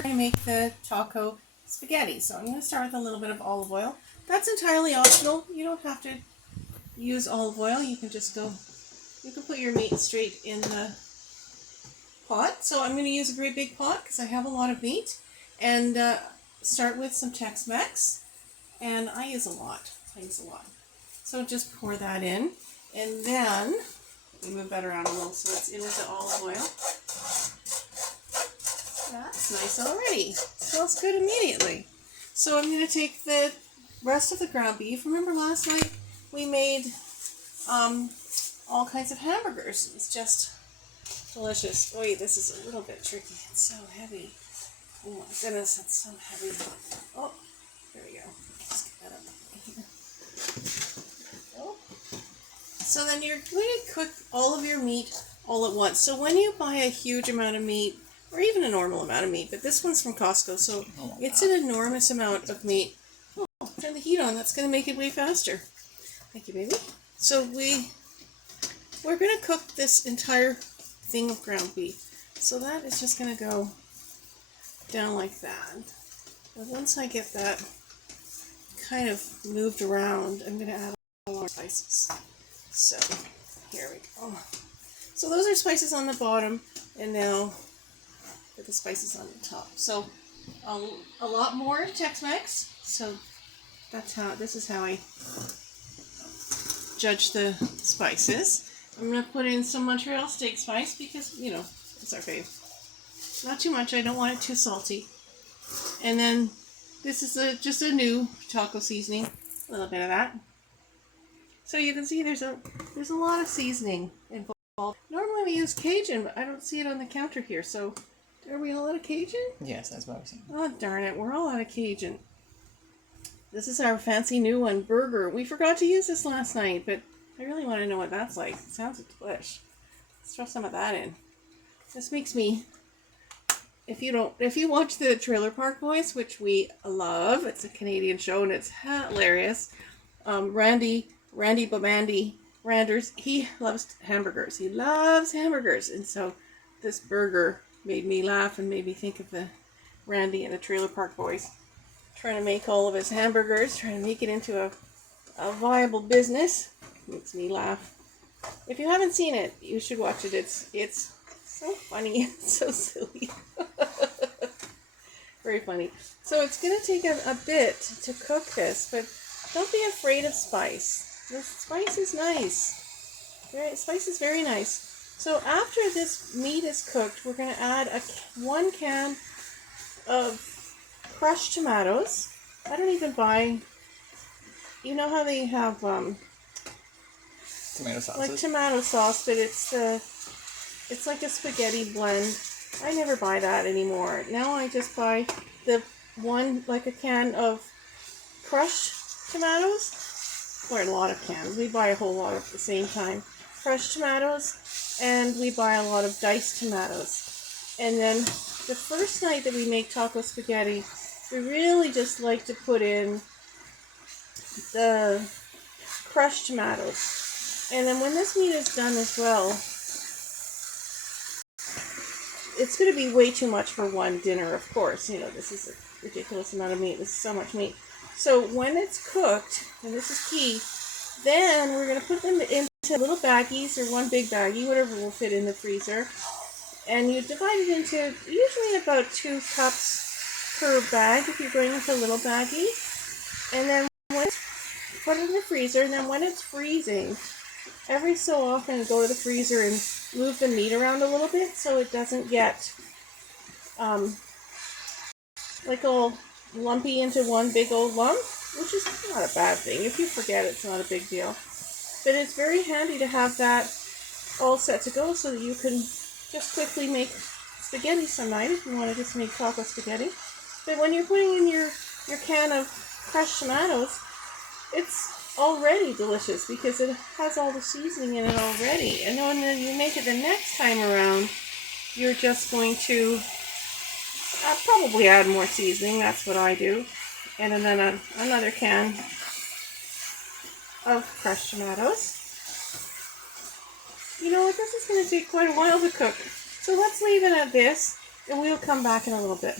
we're going to make the taco spaghetti. So I'm going to start with a little bit of olive oil. That's entirely optional. You don't have to use olive oil. You can just you can put your meat straight in the pot. So I'm going to use a great big pot because I have a lot of meat. And start with some Tex-Mex. And I use a lot. So just pour that in. And then, we move that around a little so it's in with the olive oil. That's nice already. Smells good immediately. So I'm going to take the rest of the ground beef. Remember last night we made all kinds of hamburgers. It's just delicious. Wait, this is a little bit tricky. It's so heavy. Oh my goodness, it's so heavy. Oh, there we go. Just get that up here. Oh. So then you're going to cook all of your meat all at once. So when you buy a huge amount of meat, or even a normal amount of meat, but this one's from Costco, so it's an enormous amount of meat. Oh, turn the heat on. That's going to make it way faster. Thank you, baby. So we're going to cook this entire thing of ground beef. So that is just going to go down like that. And once I get that kind of moved around, I'm going to add all our spices. So here we go. So those are spices on the bottom, and now put the spices on the top. So a lot more Tex-Mex. So this is how I judge the spices. I'm going to put in some Montreal steak spice because, you know, it's our fave. Not too much. I don't want it too salty. And then this is just a new taco seasoning. A little bit of that. So you can see there's a lot of seasoning involved. Normally we use Cajun, but I don't see it on the counter here. So are we all out of Cajun? Yes, that's what I was saying. Oh, darn it. We're all out of Cajun. This is our fancy new one, burger. We forgot to use this last night, but I really want to know what that's like. It sounds delish. Let's throw some of that in. This makes me... If you watch the Trailer Park Boys, which we love, it's a Canadian show and it's hilarious. Randy Babandy Randers, he loves hamburgers. He loves hamburgers. And so this burger made me laugh and made me think of the Randy and the Trailer Park Boys trying to make all of his hamburgers, trying to make it into a viable business. Makes me laugh. If you haven't seen it, you should watch it. It's so funny and so silly. Very funny. So it's going to take a bit to cook this, but don't be afraid of spice. The spice is nice. Spice is very nice. So after this meat is cooked, we're going to add 1 can of crushed tomatoes. I don't even buy... You know how they have... Tomato sauces? Like tomato sauce, but it's like a spaghetti blend. I never buy that anymore. Now I just buy like a can of crushed tomatoes. Or a lot of cans. We buy a whole lot at the same time. Crushed tomatoes, and we buy a lot of diced tomatoes. And then the first night that we make taco spaghetti, we really just like to put in the crushed tomatoes. And then when this meat is done as well, it's going to be way too much for one dinner, of course. You know, this is a ridiculous amount of meat. This is so much meat. So when it's cooked, and this is key, then we're going to put them into little baggies or one big baggie, whatever will fit in the freezer. And you divide it into usually about 2 cups per bag if you're going with a little baggie. And then put it in the freezer, and then when it's freezing, every so often go to the freezer and move the meat around a little bit so it doesn't get like all lumpy into one big old lump, which is not a bad thing. If you forget, it's not a big deal. But it's very handy to have that all set to go so that you can just quickly make spaghetti some night if you want to just make taco spaghetti. But when you're putting in your can of crushed tomatoes, it's already delicious because it has all the seasoning in it already. And when you make it the next time around, you're just going to probably add more seasoning. That's what I do. And then another can of crushed tomatoes. You know what, this is going to take quite a while to cook. So let's leave it at this, and we'll come back in a little bit.